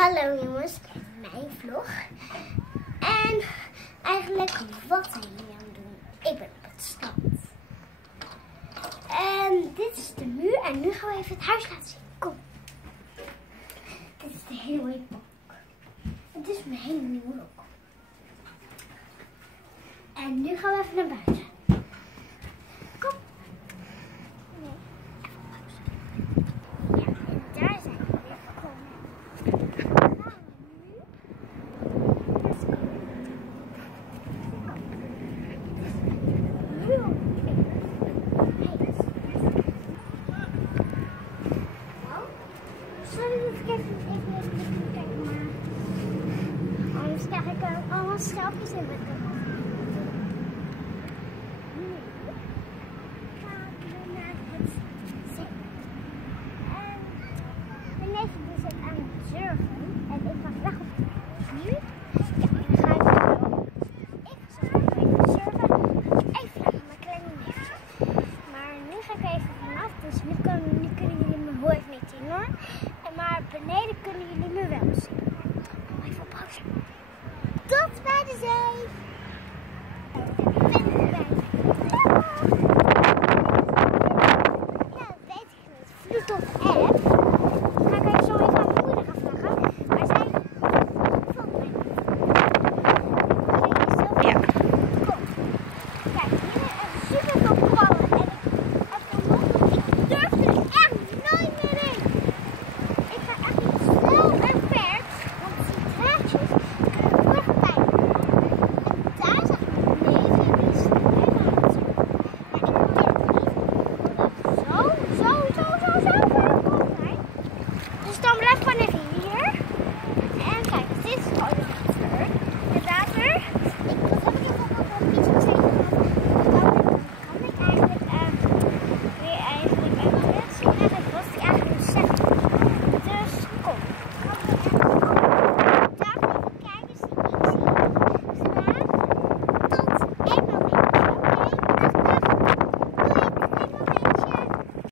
Hallo jongens, mijn vlog. En eigenlijk, wat zijn jullie aan het doen? Ik ben op het strand. En dit is de muur en nu gaan we even het huis laten zien. Kom. Dit is de hele mooie bank. Het is mijn hele nieuwe look. En nu gaan we even naar buiten. Kom. Nee, even pauze. Ja, en daar zijn we weer gekomen. Anders krijg ik allemaal schelpjes in mijn kant. Nu gaan we naar het zee. En mijn neefje is aan het surfen. En ik was weg op de nu. Ja, dan ga ik zo. Ik zal even surfen. Even naar mijn kleine neefje. Maar nu ga ik even vanaf. Dus nu kunnen jullie me heel even niet zien hoor. Maar beneden kunnen jullie me wel zien. Even pauze. Tot bij de zee. Ik ben erbij.